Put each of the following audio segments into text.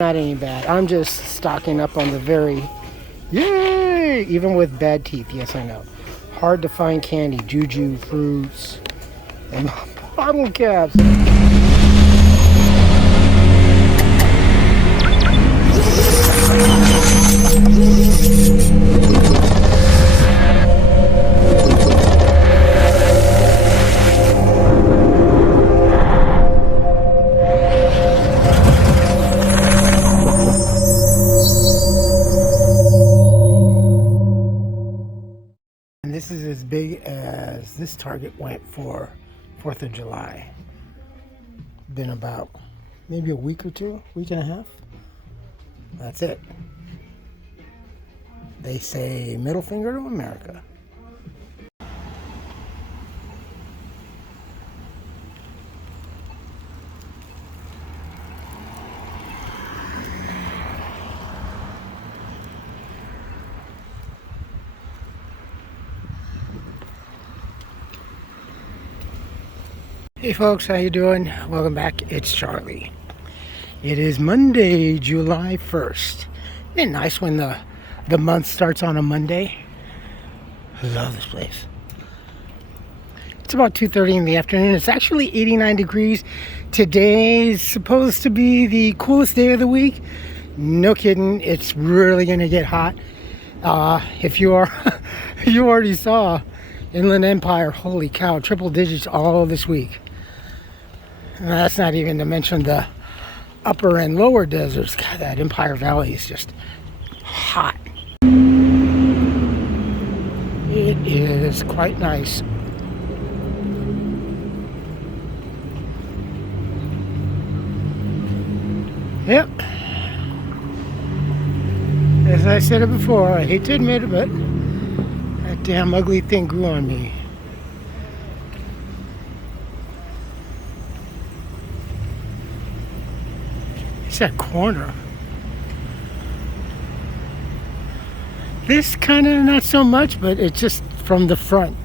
Not any bad. I'm just stocking up on the very, yay, even with bad teeth. Yes, I know. Hard to find candy, juju fruits, and bottle caps. And this is as big as this target went for 4th of July. Been about maybe a week or two, week and a half. That's it. They say middle finger to America. Hey folks, how you doing? Welcome back. It's Charlie. It is Monday, July 1st. Isn't it nice when the month starts on a Monday? I love this place. It's about 2:30 in the afternoon. It's actually 89 degrees. Today's supposed to be the coolest day of the week. No kidding. It's really going to get hot. If you already saw Inland Empire, holy cow, triple digits all this week. And that's not even to mention the upper and lower deserts. God, that Empire Valley is just hot. It is quite nice. Yep. As I said it before, I hate to admit it, but that damn ugly thing grew on me. It's that corner. This kind of not so much, but it's just from the front.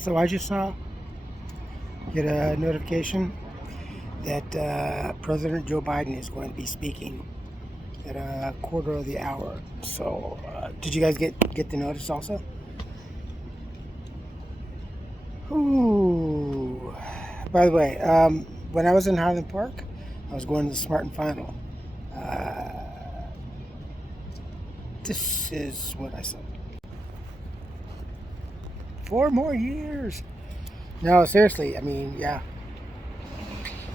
So I just get a notification that President Joe Biden is going to be speaking at a quarter of the hour. So did you guys get the notice also? Ooh. By the way, when I was in Highland Park, I was going to the Smart and Final. This is what I said. 4 more years. No, seriously. I mean, yeah.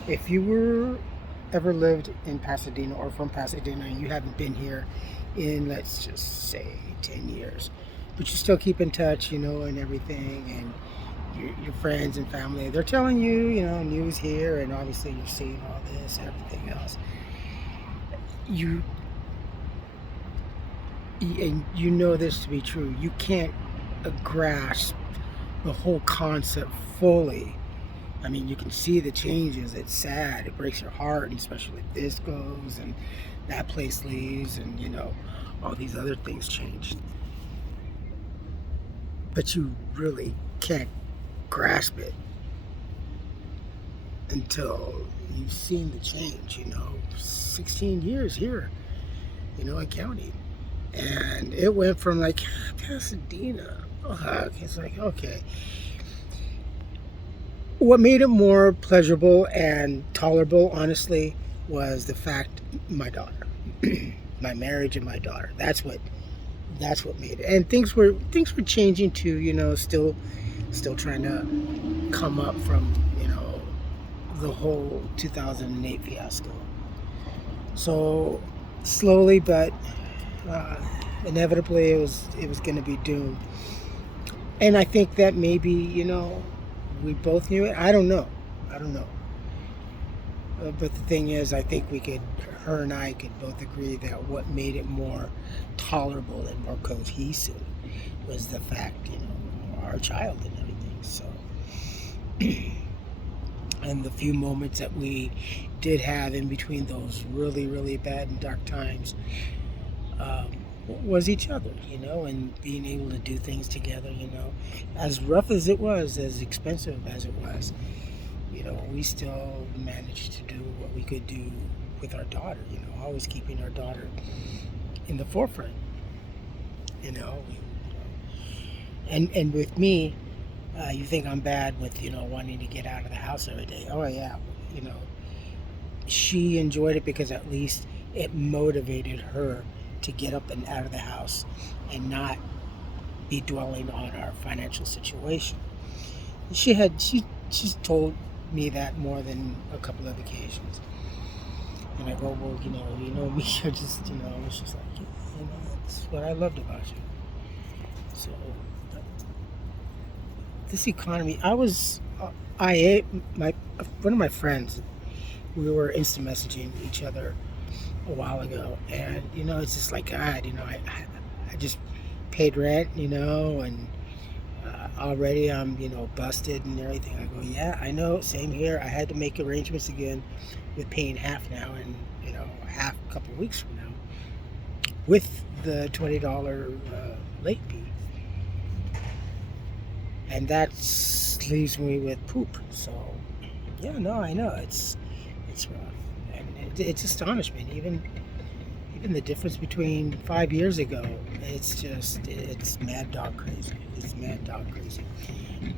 If you were ever lived in Pasadena or from Pasadena and you haven't been here in, let's just say, 10 years, but you still keep in touch, and everything, and your friends and family, they're telling you, news here, and obviously you're seeing all this, everything else. And you know this to be true. You can't grasp the whole concept fully. I mean, you can see the changes. It's sad. It breaks your heart, and especially if this goes and that place leaves, and all these other things changed. But you really can't grasp it until you've seen the change. 16 years here, in county. And it went from like Pasadena. It's like, okay. What made it more pleasurable and tolerable, honestly, was the fact my daughter, my marriage and my daughter. That's what made it. And things were changing too. Still trying to come up from the whole 2008 fiasco. So slowly, but inevitably, it was going to be doomed. And I think that maybe we both knew it. I don't know. But the thing is, I think her and I could both agree that what made it more tolerable and more cohesive was the fact, our child and everything. So, and the few moments that we did have in between those really, really bad and dark times was each other, and being able to do things together, as rough as it was, as expensive as it was, we still managed to do what we could do with our daughter, always keeping our daughter in the forefront, and with me, you think I'm bad with, wanting to get out of the house every day. Oh yeah, she enjoyed it because at least it motivated her to get up and out of the house and not be dwelling on our financial situation. She's told me that more than a couple of occasions. And I go, well, me, I just, it's just like, that's what I loved about you. So, this economy, one of my friends, we were instant messaging each other a while ago, and it's just like, God, I just paid rent, and already I'm busted and everything. I go, yeah, I know, same here. I had to make arrangements again with paying half now, and half a couple of weeks from now with the $20 late fee, and that leaves me with poop. So yeah, no, I know it's rough, and it's astonishment. Even the difference between 5 years ago, it's mad dog crazy. It's mad dog crazy.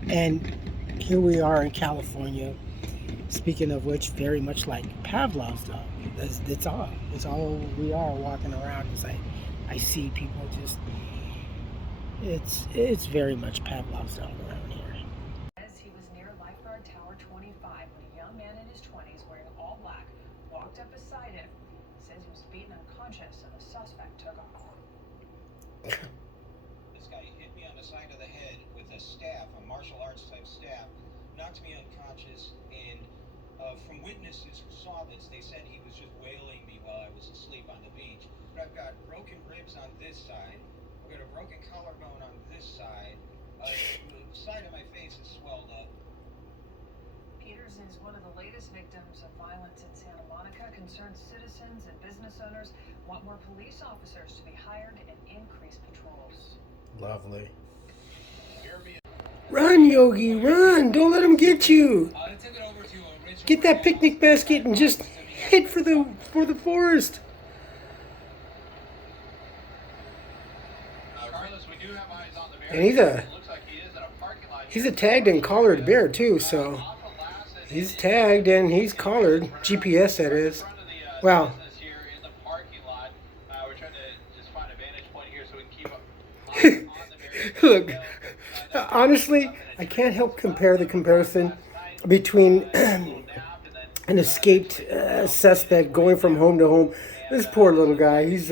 And here we are in California, speaking of which, very much like Pavlov's dog. It's all we are walking around. Is I see people just, it's very much Pavlov's dog around here. Says he was near Lifeguard Tower 25 when a young man in his 20s wearing all black walked up beside him. Says he was beaten unconscious and the suspect took off. This guy hit me on the side of the head with a staff, a martial arts type staff, knocked me unconscious, and from witnesses who saw this, they said he was just wailing me while I was asleep on the beach. But I've got broken ribs on this side, I've got a broken collarbone on this side, the side of my face is swelled up. Peters is one of the latest victims of violence in Santa Monica. Concerned citizens and business owners want more police officers to be hired and increase patrols. Lovely. Run, Yogi, run! Don't let him get you. Get that picnic basket and just head for the forest. And he's a tagged and collared bear too, so he's tagged and he's collared. GPS, that is. Well, look, honestly, I can't help compare the comparison between an escaped suspect going from home to home. This poor little guy, he's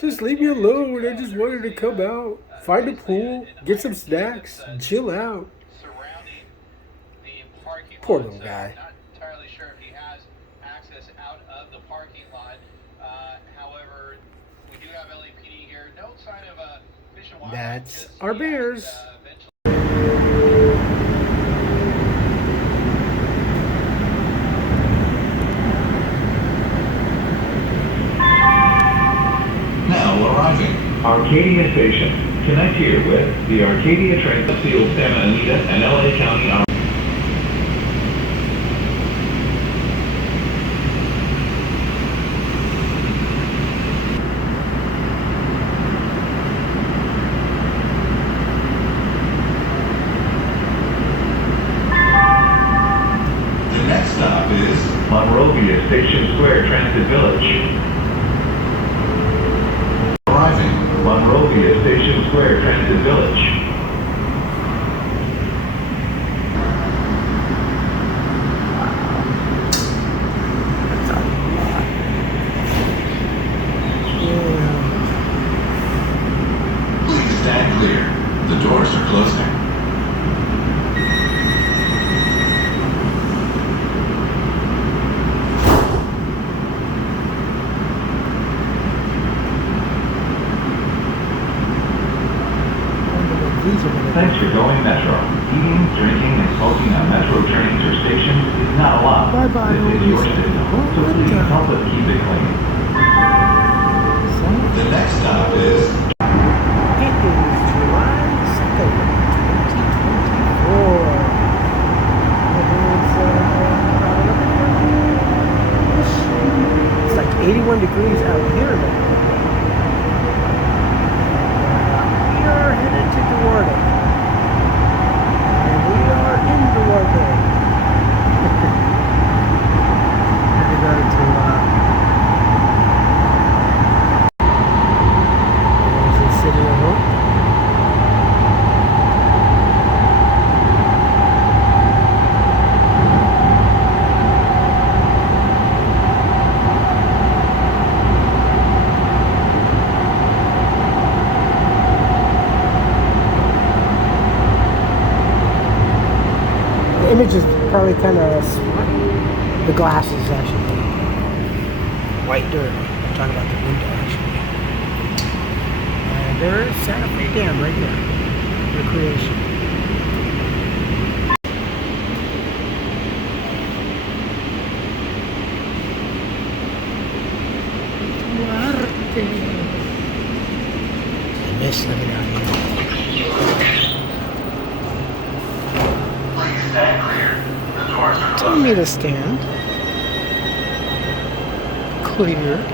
just leave me alone. I just wanted to come out, find a pool, get some snacks, chill out. Poor little guy. Not entirely sure if he has access out of the parking lot. However, we do have LAPD here. No sign of a fish and wildlife. That's our bears. Now arriving. Arcadia Station. Connect here with the Arcadia train to Field, Santa Anita, and LA County. The next stop is Monrovia Station Square Transit Village. Arriving. Monrovia Station Square Transit Village. Please stand clear. The doors are closing. Thanks for going Metro. Eating, drinking, and smoking on Metro trains or stations is not allowed. Bye-bye, This is your system, so please help us keep it clean. The next stop is... It is July 2nd, 2024. It's like 81 degrees out here now. We are headed to Duarte. And we are in Duarte. Had to go to there's the City of Hope. The image is probably kind of spotty. The glass is actually white dirt. I'm talking about the window actually. And there's Santa Fe Dam right there. Recreation. Duarte. I miss living out here. Please stand clear. The doors are Tell me to stand. Clear.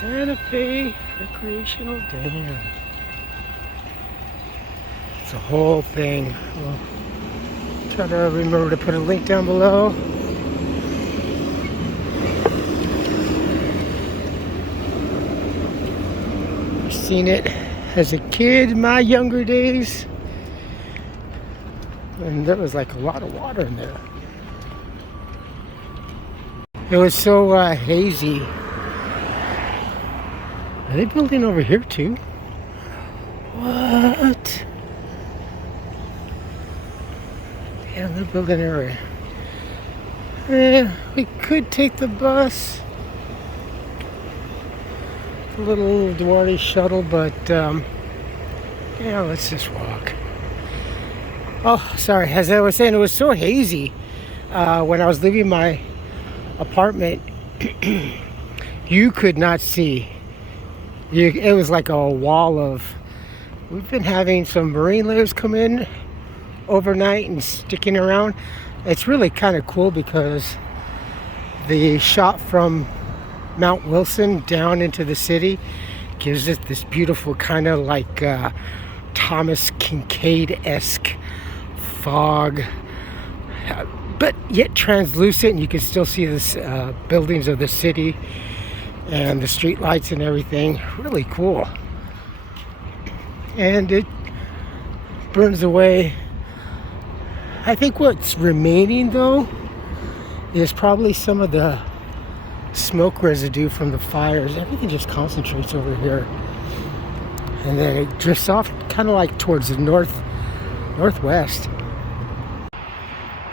Santa Fe Recreational Dam. It's a whole thing. I'll try to remember to put a link down below. I've seen it as a kid in my younger days. And there was like a lot of water in there. It was so hazy. Are they building over here too? What? Yeah, they're building everywhere. We could take the bus, the little Duarte shuttle, but yeah, let's just walk. Oh, sorry. As I was saying, it was so hazy when I was leaving my apartment. You could not see. It was like a wall of. We've been having some marine layers come in overnight and sticking around. It's really kind of cool because the shot from Mount Wilson down into the city gives it this beautiful kind of like Thomas Kincaid-esque fog, but yet translucent, and you can still see the buildings of the city and the street lights and everything. Really cool. And it burns away. I think what's remaining though is probably some of the smoke residue from the fires. Everything just concentrates over here, and then it drifts off kind of like towards the northwest.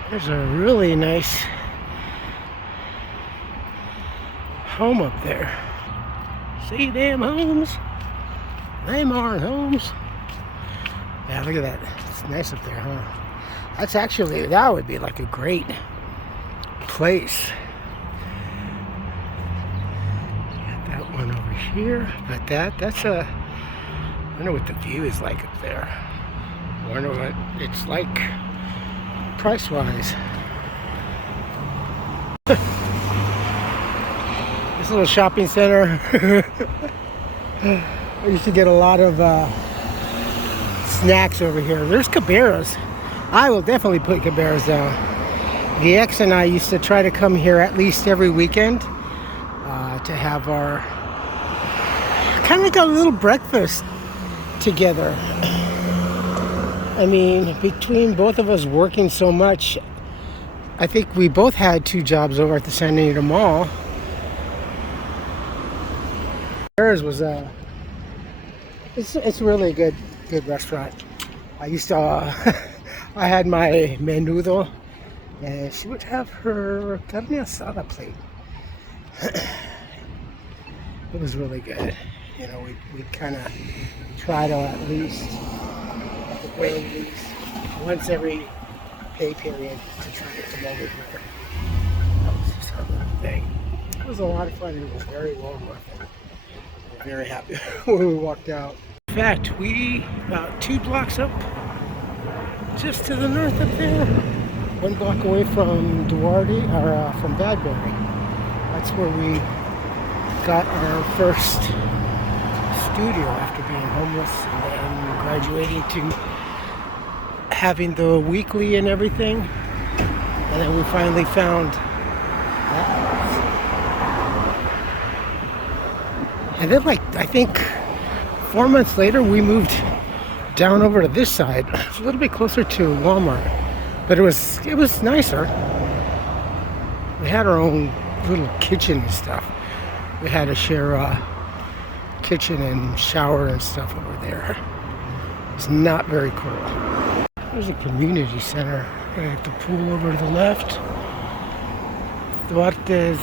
There's a really nice home up there. See them homes? Them aren't homes. Yeah, look at that. It's nice up there, huh? That's actually, that would be like a great place. Got that one over here. But that's a, I wonder what the view is like up there. I wonder what it's like price-wise. This little shopping center. I used to get a lot of snacks over here. There's Cabarras. I will definitely put Cabarras down. The ex and I used to try to come here at least every weekend to have our kind of like a little breakfast together. I mean, between both of us working so much, I think we both had 2 jobs over at the San Anita Mall. Hers was it's really a good restaurant. I used to I had my menudo, and she would have her carne asada plate. It was really good. You know, we'd kind of try to at least once every pay period to try to come over here. That was just our little thing. It was a lot of fun. It was very well worth it. We're very happy when we walked out. In fact, we about 2 blocks up, just to the north up there, 1 block away from Duarte, or from Badbury. That's where we got our first studio after being homeless and then graduating to having the weekly and everything. And then we finally found that. And then, like, I think 4 months later, we moved down over to this side. It's a little bit closer to Walmart, but it was nicer. We had our own little kitchen and stuff. We had to share a kitchen and shower and stuff over there. It's not very cool. There's a community center. At the pool over to the left. Duarte's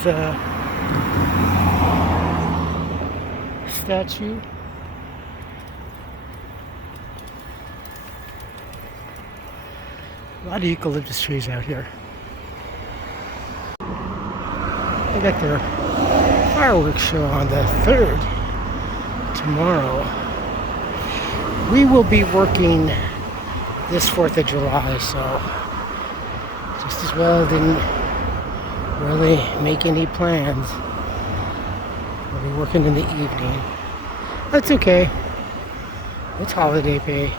statue. A lot of eucalyptus trees out here. They got their fireworks show on the 3rd tomorrow. We will be working this 4th of July, so just as well didn't really make any plans. We'll be working in the evening. That's okay. It's holiday pay.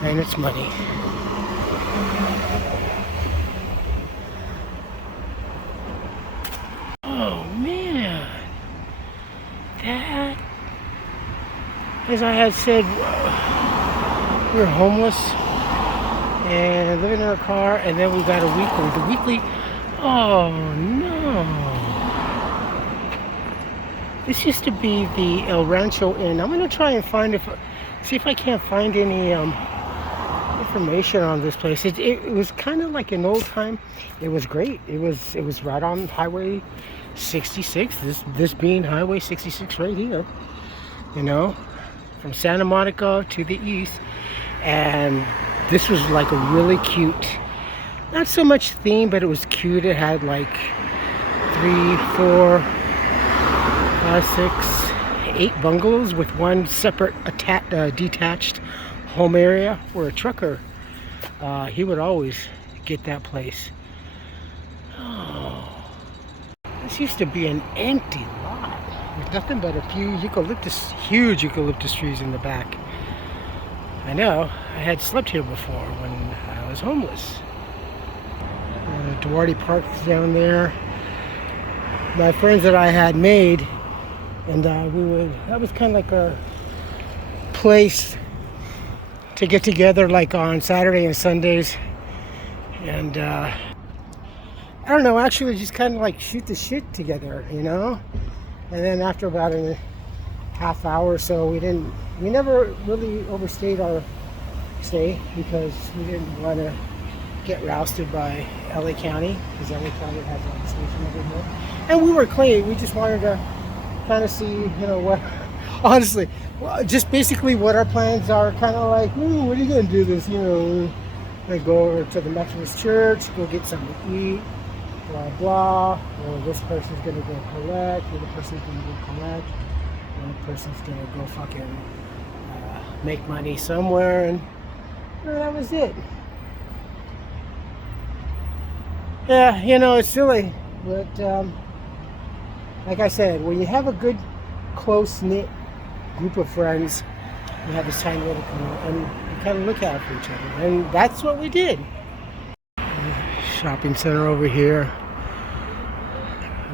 And it's money. Oh man. That, as I had said, we were homeless and living in our car, and then we got a weekly. The weekly, oh no. This used to be the El Rancho Inn. I'm gonna try and find see if I can't find any information on this place. It was kind of like an old time. It was great. It was right on Highway 66. This being Highway 66 right here. You know, from Santa Monica to the east. And this was like a really cute, not so much theme, but it was cute. It had like 3, 4, 5, 6, 8 bungalows with one separate detached home area where a trucker, he would always get that place. Oh, this used to be an empty lot with nothing but a few huge eucalyptus trees in the back. I know, I had slept here before when I was homeless. Duarte Park's down there. My friends that I had made, and that was kind of like a place to get together like on Saturday and Sundays. And I don't know, actually just kind of like shoot the shit together, you know? And then after about a half hour or so, we never really overstayed our stay because we didn't want to get rousted by LA County, because LA County has a station over here. And we were clean, we just wanted to kind of see, you know, what, honestly, just basically what our plans are, kind of like, what are you going to do this, you know, gonna go over to the Methodist Church, go get something to eat, blah, blah, or this person's going to go collect, the other person's going to go collect, one person's going to go fucking make money somewhere, and you know, that was it. Yeah, you know, it's silly, but like I said, when you have a good, close-knit group of friends, you have this tiny little community, and you kind of look out for each other, and that's what we did. Shopping center over here,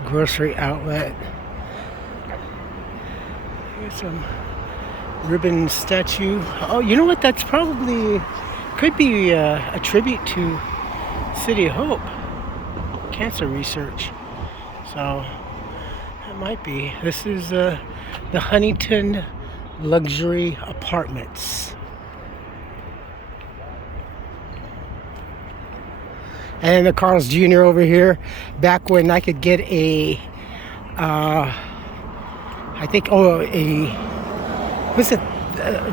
grocery outlet. Here's some ribbon statue. Oh, you know what? That's probably could be a tribute to City of Hope cancer research. So it might be. This is the Huntington Luxury Apartments. And the Carl's Jr. over here, back when I could get a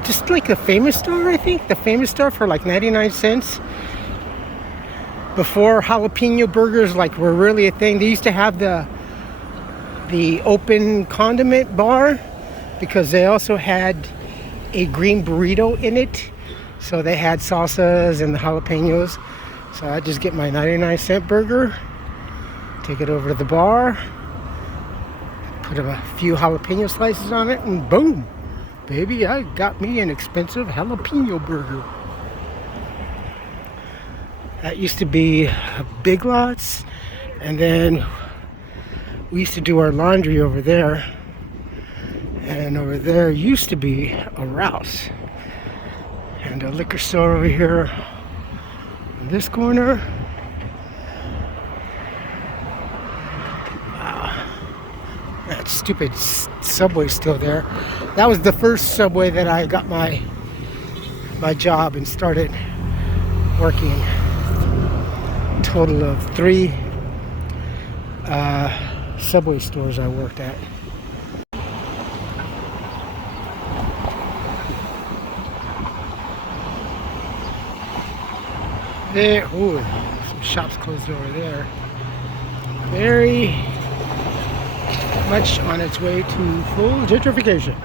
just like the Famous Star, I think. The Famous Star for like 99 cents. Before jalapeno burgers like were really a thing. They used to have the open condiment bar because they also had a green burrito in it. So they had salsas and the jalapenos. So I just get my 99-cent burger, take it over to the bar, put a few jalapeno slices on it, and boom, baby, I got me an expensive jalapeno burger. That used to be Big Lots, and then we used to do our laundry over there, and over there used to be a Rouse, and a liquor store over here in this corner. Wow, that stupid subway's still there. That was the first subway that I got my job and started working. Total of 3 subway stores I worked at. There, ooh, some shops closed over there. Very much on its way to full gentrification.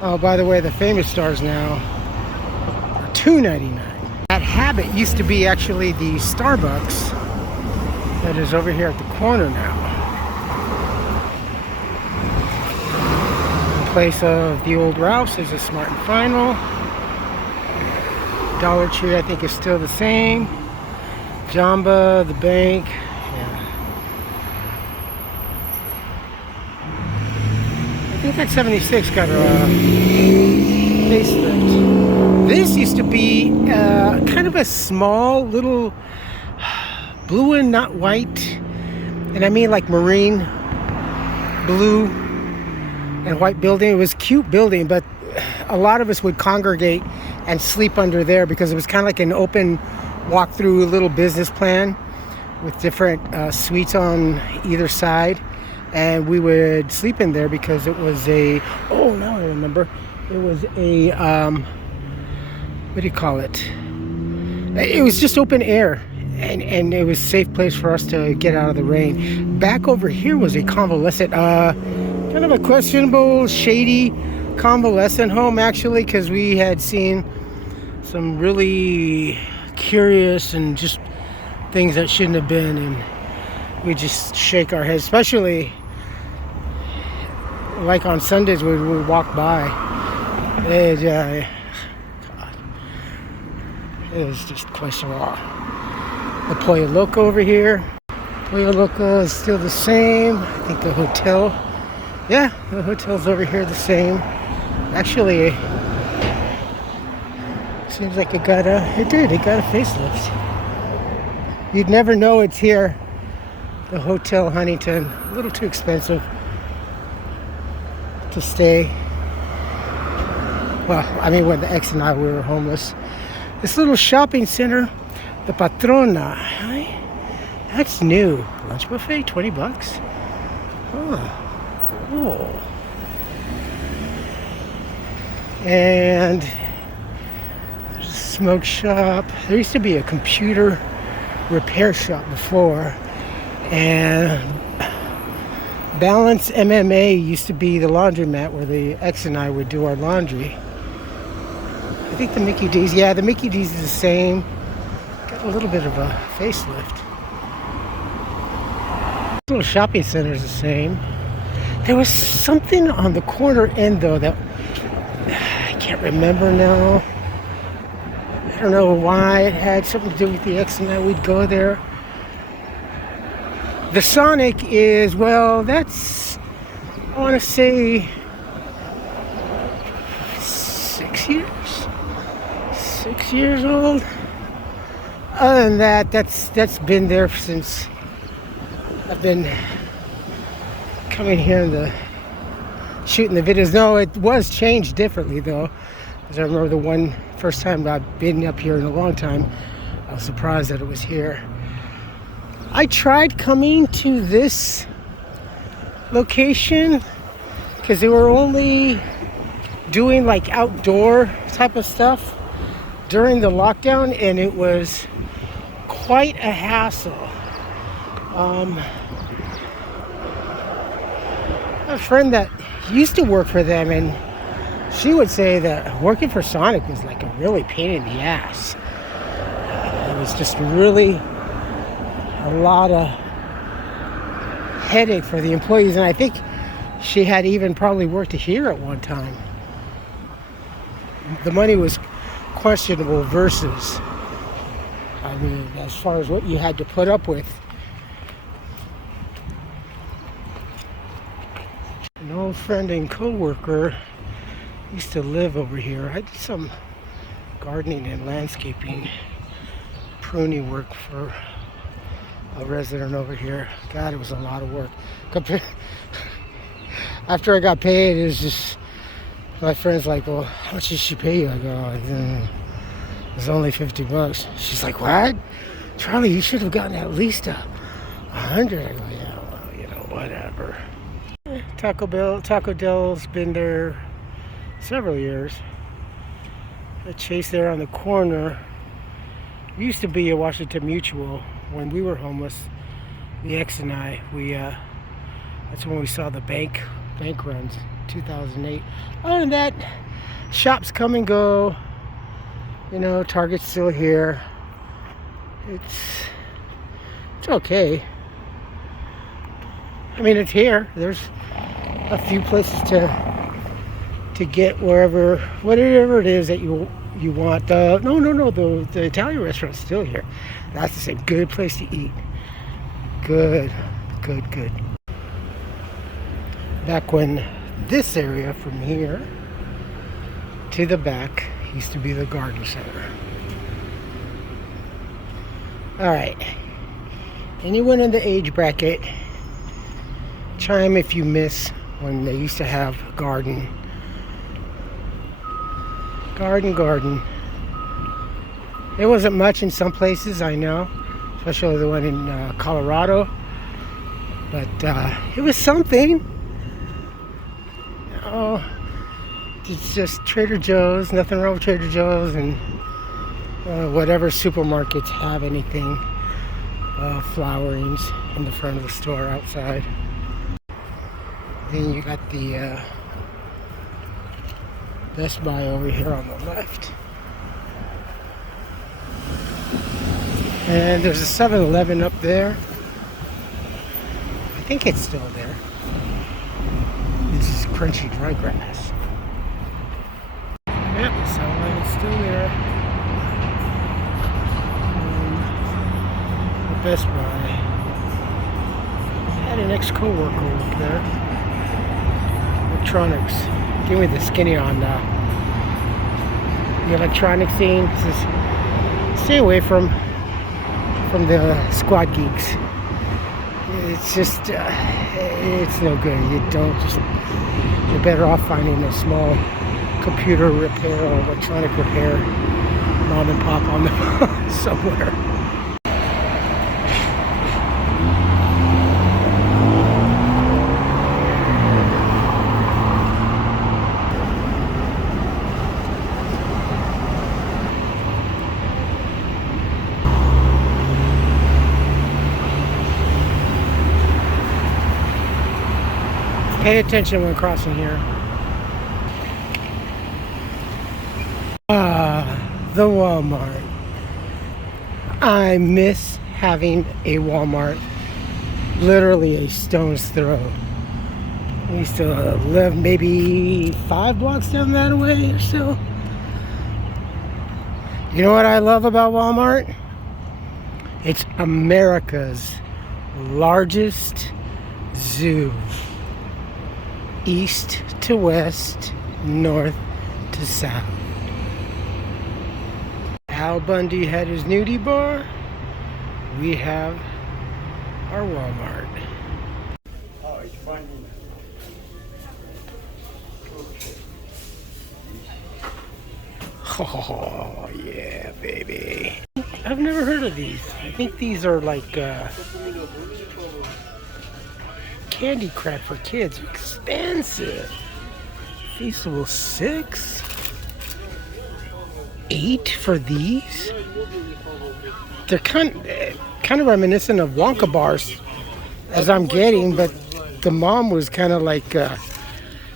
Oh, by the way, the Famous Stars now are $2.99. That Habit used to be actually the Starbucks that is over here at the corner now. In place of the old Ralph's is a Smart and Final. Dollar Tree, I think, is still the same. Jamba, the bank, yeah. I think that 76 got a facelift. This used to be kind of a small little blue and not white, and I mean like marine blue and white building. It was a cute building, but a lot of us would congregate and sleep under there because it was kind of like an open walk-through little business plan with different suites on either side, and we would sleep in there because it was a, oh, now I remember, it was a what do you call it, it was just open air, and it was a safe place for us to get out of the rain. Back over here was a convalescent, kind of a questionable, shady convalescent home, actually, because we had seen some really curious and just things that shouldn't have been, and we just shake our heads, especially like on Sundays when we walk by. God, it was just questionable. The Pollo Loco over here. Pollo Loco is still the same. I think the hotel, yeah, the hotel's over here the same. Actually, seems like it got a facelift. You'd never know it's here. The Hotel Huntington, a little too expensive to stay. Well, I mean, when the ex and I were homeless. This little shopping center, the Patrona, that's new. Lunch buffet, $20. Oh. And there's a smoke shop. There used to be a computer repair shop before, and Balance MMA used to be the laundromat where the ex and I would do our laundry. I think the Mickey D's, yeah, the Mickey D's is the same. Got a little bit of a facelift. The little shopping center is the same. There was something on the corner end though that I can't remember now. I don't know why. It had something to do with the ex and I. We'd go there. The Sonic is, well, that's, I want to say 6 years? 6 years old. Other than that, that's been there since I've been coming here and shooting the videos. No, it was changed differently though. Because I remember the first time I've been up here in a long time, I was surprised that it was here. I tried coming to this location because they were only doing like outdoor type of stuff during the lockdown, and it was quite a hassle. A friend that used to work for them, and she would say that working for Sonic was like a really pain in the ass. It was just really a lot of headache for the employees, and I think she had even probably worked here at one time. The money was questionable versus, I mean, as far as what you had to put up with. An old friend and co-worker used to live over here. I did some gardening and landscaping, pruning work for a resident over here. God, it was a lot of work. After I got paid, it was just, my friend's like, well, how much did she pay you? I go, it was only $50. She's like, what? Charlie, you should have gotten at least $100. I go, yeah, well, you know, whatever. Taco Bell's been there several years. The Chase there on the corner used to be a Washington Mutual. When we were homeless, the ex and I, that's when we saw the bank runs, 2008. Other than that, shops come and go. You know, Target's still here. It's okay. I mean, it's here. There's a few places to get whatever it is that you want. The Italian restaurant's still here. That's the same. Good place to eat. Good. Back when this area from here to the back used to be the garden center. Alright. Anyone in the age bracket, chime if you miss when they used to have garden Garden. It wasn't much in some places, I know, especially the one in Colorado, but it was something. Oh, it's just Trader Joe's, nothing wrong with Trader Joe's, and whatever supermarkets have anything, flowerings in the front of the store outside. Then you got the Best Buy over here on the left. And there's a 7-Eleven up there. I think it's still there. This is crunchy dry grass. Yep, the 7-Eleven's still there. The Best Buy. I had an ex-coworker up there. Electronics. Give me the skinny on the electronic scene. Says, stay away from the squad geeks. It's just it's no good. You're better off finding a small computer repair or electronic repair mom and pop on the somewhere. Pay attention when crossing here. The Walmart. I miss having a Walmart literally a stone's throw. I used to live maybe 5 blocks down that way or so. You know what I love about Walmart? It's America's largest zoo. East to west, north to south. Al Bundy had his nudie bar. We have our Walmart. Oh, it's funny. Oh, yeah, baby. I've never heard of these. I think these are like candy crap for kids. Expensive. Feasible 6, 8 for these. They're kind of reminiscent of Wonka bars, as I'm getting, but the mom was kind of like,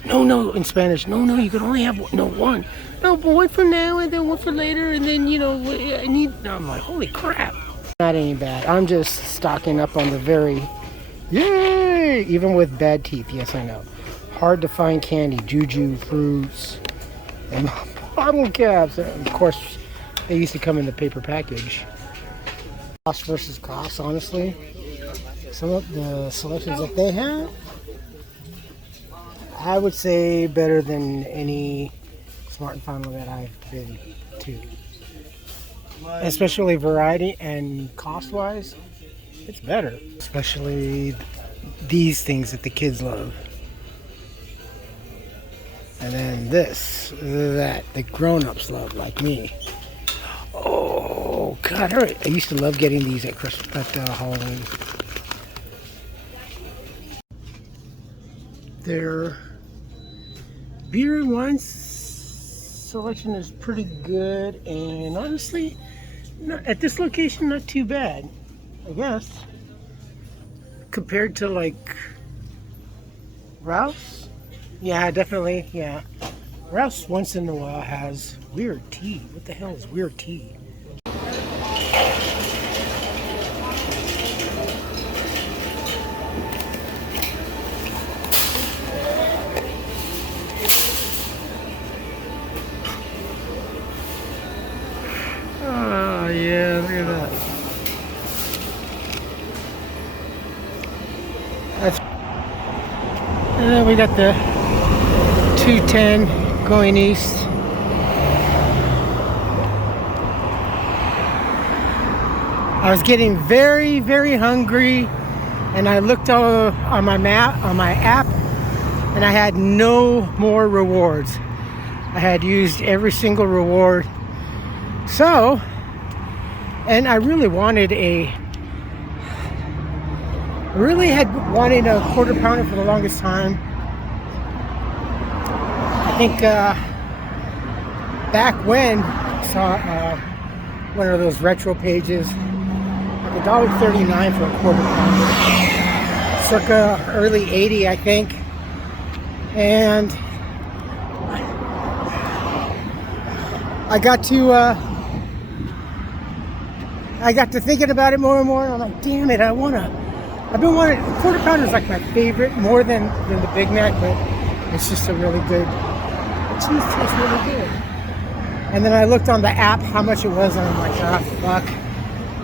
no, in Spanish. No, you can only have one. No, but one for now, and then one for later, and then I need. I'm like, holy crap. Not any bad. I'm just stocking up on the very. Yay! Even with bad teeth, yes, I know. Hard to find candy, juju fruits, and bottle caps. Of course, they used to come in the paper package. Cost versus cost, honestly. Some of the selections that they have, I would say better than any Smart and Final that I've been to. Especially variety and cost-wise. It's better, especially these things that the kids love. And then that the grown-ups love, like me. Oh God! I used to love getting these at Christmas, at Halloween. Their beer and wine selection is pretty good, and honestly, at this location, not too bad. I guess, compared to like Ralph's. Yeah, definitely, yeah. Ralph's once in a while has weird tea. What the hell is weird tea? Oh yeah, look at that. And then we got the 210 going east. I was getting very, very hungry, and I looked on my app, and I had no more rewards. I had used every single reward. So, and I really had wanted a quarter pounder for the longest time. I think back when I saw one of those retro pages, like $1.39 for a quarter pounder, circa early '80, I think. And I got to thinking about it more and more, and I'm like, damn it, I've been wanting, quarter pounder is like my favorite, more than the Big Mac, but it's just a really good, the cheese tastes really good. And then I looked on the app how much it was, and I'm like, ah, fuck.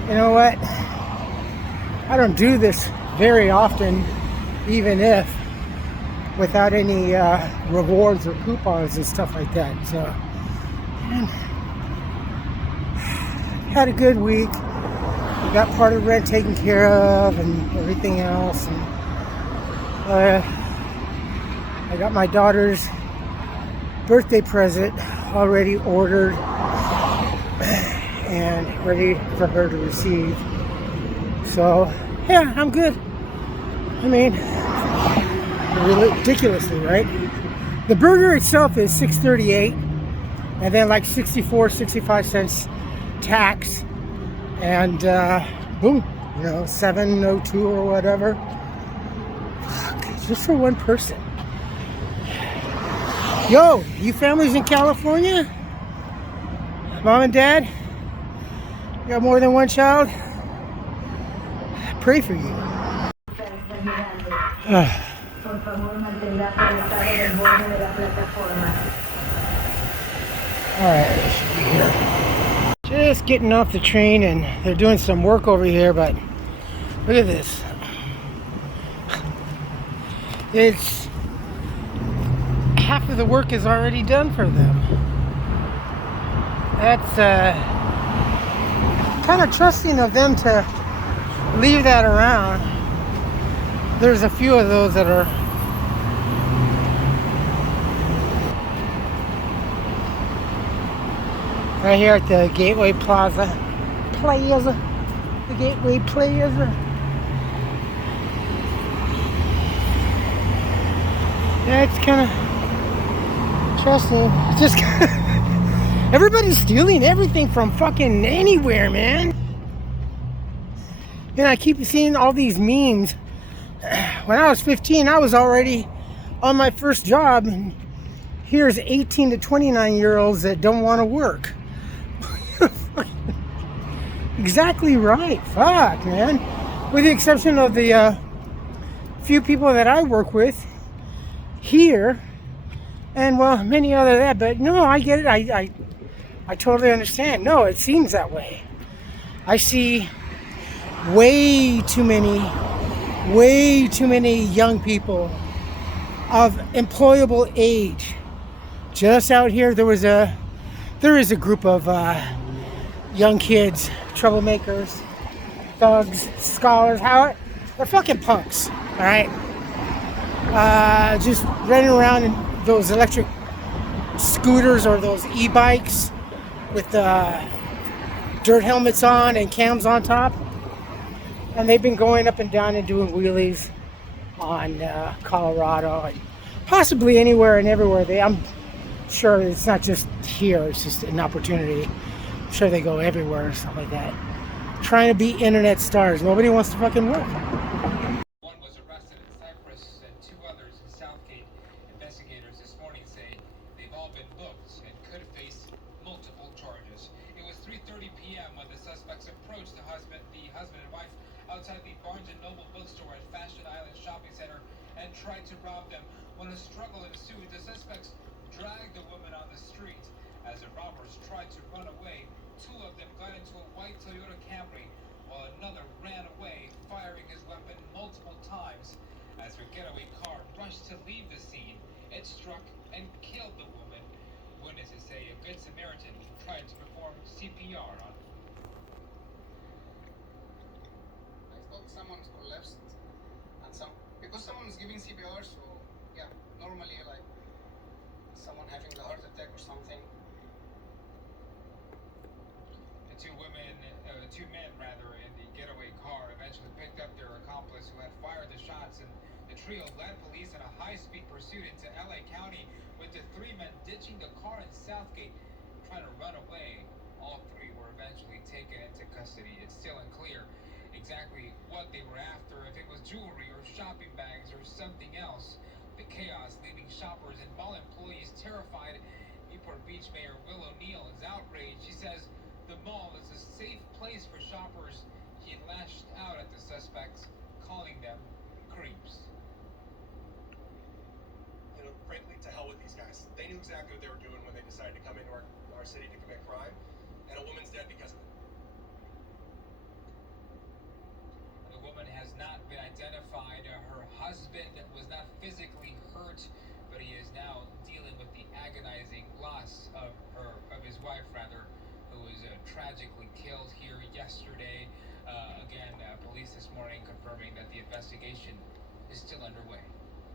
You know what? I don't do this very often, even if without any rewards or coupons and stuff like that. So, man, had a good week. We got part of rent taken care of and everything else. And I got my daughter's birthday present already ordered and ready for her to receive. So, yeah, I'm good. I mean, ridiculously, right? The burger itself is $6.38, and then like 65 cents tax, and boom, you know, $7.02 or whatever. Fuck, just for one person. Yo, you families in California? Mom and dad? You got more than one child? Pray for you. Alright, I should be here. Just getting off the train, and they're doing some work over here, but look at this. It's half of the work is already done for them. That's kind of trusting of them to leave that around. There's a few of those that are right here at the Gateway Plaza. The Gateway Plaza. Yeah, it's kind of trusting. It's just everybody's stealing everything from fucking anywhere, man. And I keep seeing all these memes. When I was 15, I was already on my first job, and here's 18 to 29-year-olds that don't want to work. Exactly right. Fuck, man. With the exception of the few people that I work with here, and well, many other that. But no, I get it. I totally understand. No, it seems that way. I see way too many young people of employable age just out here. There is a group of young kids, troublemakers, thugs, scholars. They're fucking punks, all right? Just running around in those electric scooters or those e-bikes with dirt helmets on and cams on top. And they've been going up and down and doing wheelies on Colorado and possibly anywhere and everywhere. I'm sure it's not just here, it's just an opportunity. I'm sure they go everywhere or something like that. Trying to be internet stars. Nobody wants to fucking work. One was arrested in Cyprus and two others in Southgate. Investigators this morning say they've all been booked and could face multiple charges. It was 3:30 p.m. when the suspects approached the husband and wife outside the Barnes & Noble bookstore at Fashion Island Shopping Center and tried to rob them. When a struggle ensued, the suspects dragged the woman on the street. As the robbers tried to run away, two of them got into a white Toyota Camry, while another ran away, firing his weapon multiple times. As their getaway car rushed to leave the scene, it struck and killed the woman. Witnesses say a Good Samaritan tried to perform CPR on her. I thought someone collapsed, and because someone is giving CPR, so yeah, normally like someone having a heart attack or something. The two men rather, in the getaway car eventually picked up their accomplice who had fired the shots, and the trio led police in a high-speed pursuit into LA County, with the three men ditching the car in Southgate, trying to run away. All three were eventually taken into custody. It's still unclear exactly what they were after, if it was jewelry or shopping bags or something else. The chaos leaving shoppers and mall employees terrified. Newport Beach Mayor Will O'Neill is outraged. He says the mall is a safe place for shoppers. He lashed out at the suspects, calling them creeps. You know, frankly, to hell with these guys. They knew exactly what they were doing when they decided to come into our city to commit crime, and a woman's dead because of it. The woman has not been identified. Her husband was not physically hurt, but he is now dealing with the agonizing loss of his wife, who was tragically killed here yesterday. Again, police this morning confirming that the investigation is still underway.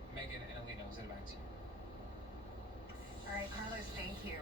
Megan and Alina, I'll send it back to you. All right, Carlos, thank you.